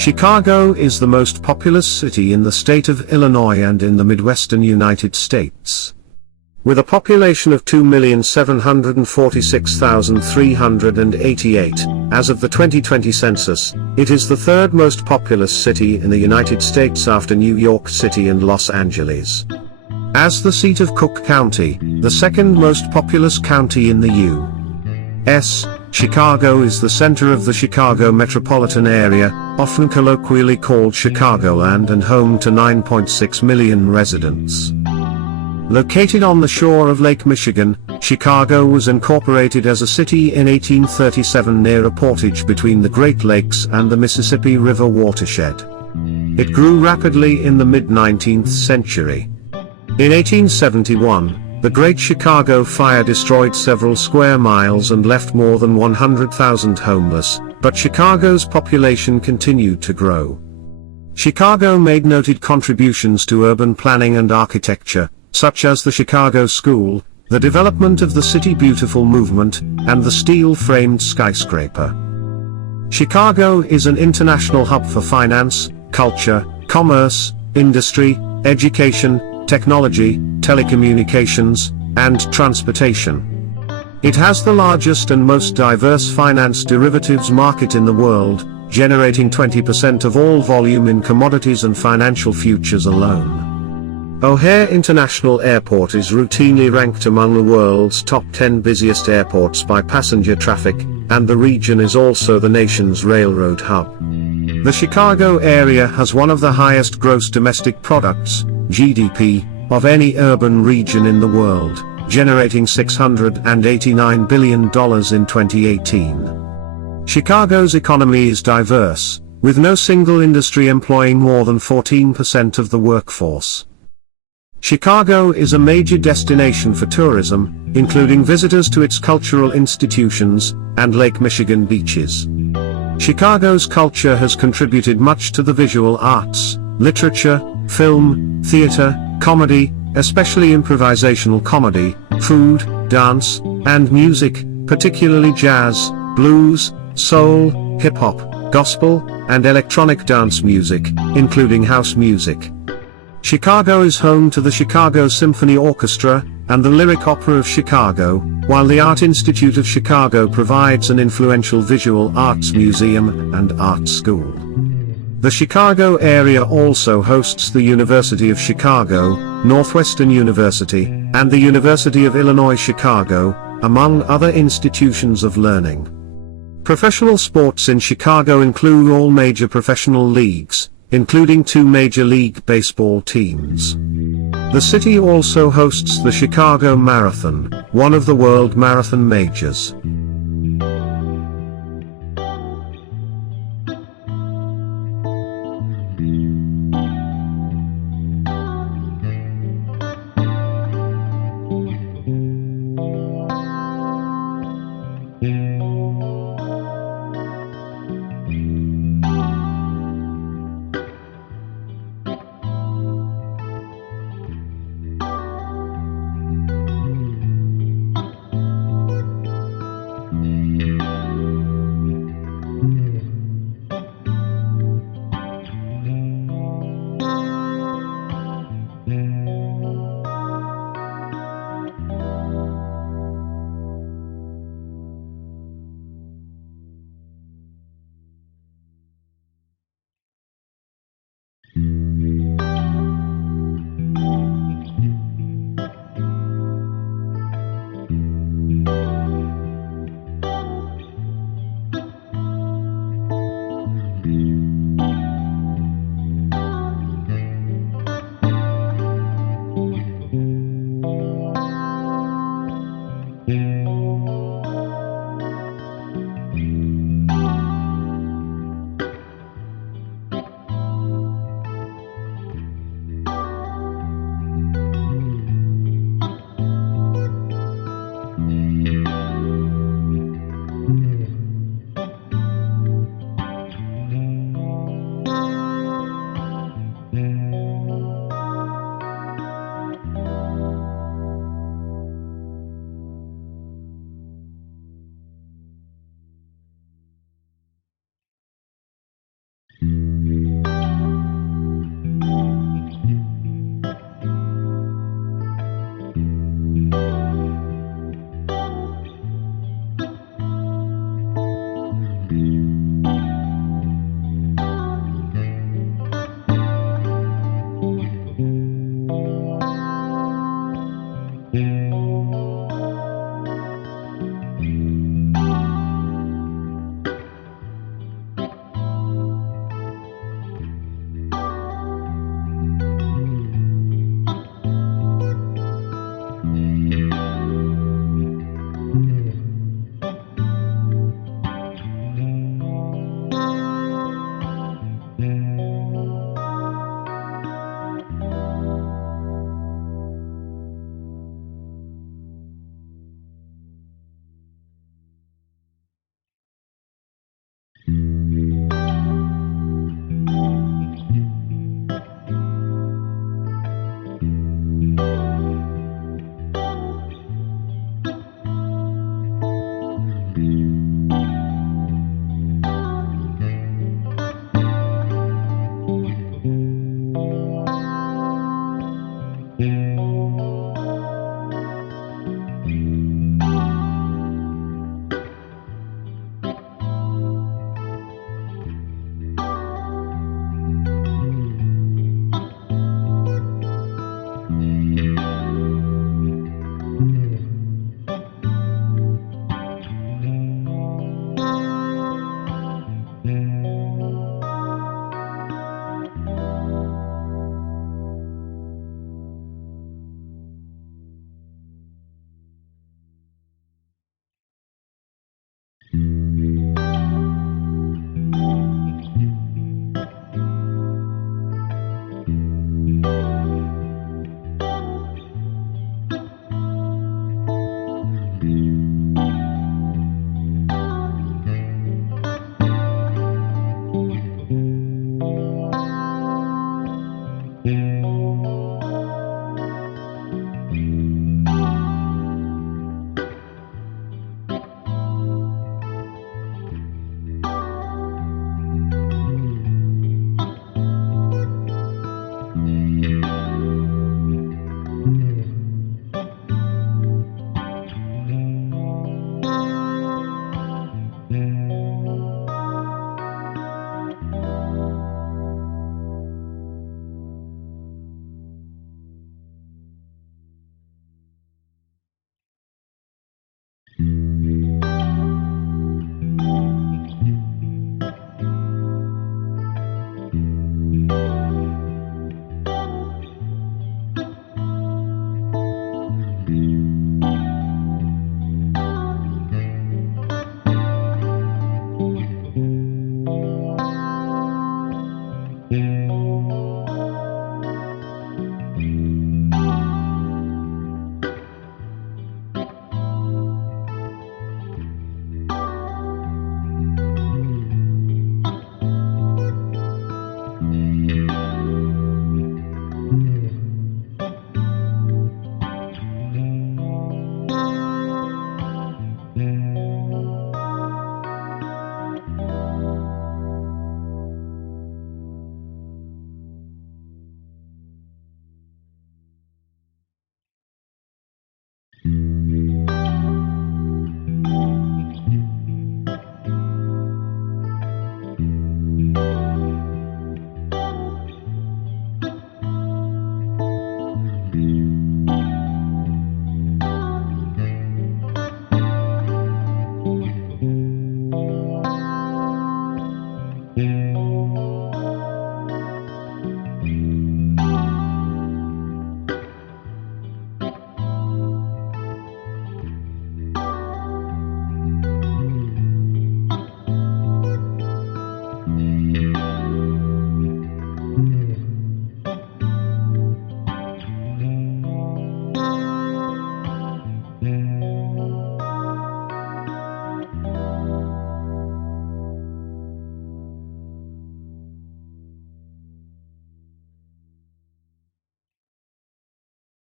Chicago is the most populous city in the state of Illinois and in the Midwestern United States. With a population of 2,746,388, as of the 2020 census, it is the third most populous city in the United States after New York City and Los Angeles. As the seat of Cook County, the second most populous county in the U.S., Chicago is the center of the Chicago metropolitan area, often colloquially called Chicagoland, and home to 9.6 million residents. Located on the shore of Lake Michigan, Chicago was incorporated as a city in 1837 near a portage between the Great Lakes and the Mississippi River watershed. It grew rapidly in the mid-19th century. In 1871, the Great Chicago Fire destroyed several square miles and left more than 100,000 homeless, but Chicago's population continued to grow. Chicago made noted contributions to urban planning and architecture, such as the Chicago School, the development of the City Beautiful movement, and the steel-framed skyscraper. Chicago is an international hub for finance, culture, commerce, industry, education, technology, telecommunications, and transportation. It has the largest and most diverse finance derivatives market in the world, generating 20% of all volume in commodities and financial futures alone. O'Hare International Airport is routinely ranked among the world's top 10 busiest airports by passenger traffic, and the region is also the nation's railroad hub. The Chicago area has one of the highest gross domestic products, GDP, of any urban region in the world, generating $689 billion in 2018. Chicago's economy is diverse, with no single industry employing more than 14% of the workforce. Chicago is a major destination for tourism, including visitors to its cultural institutions and Lake Michigan beaches. Chicago's culture has contributed much to the visual arts, literature, film, theater, comedy, especially improvisational comedy, food, dance, and music, particularly jazz, blues, soul, hip-hop, gospel, and electronic dance music, including house music. Chicago is home to the Chicago Symphony Orchestra and the Lyric Opera of Chicago, while the Art Institute of Chicago provides an influential visual arts museum and art school. The Chicago area also hosts the University of Chicago, Northwestern University, and the University of Illinois Chicago, among other institutions of learning. Professional sports in Chicago include all major professional leagues, including 2 Major League Baseball teams. The city also hosts the Chicago Marathon, one of the world marathon majors.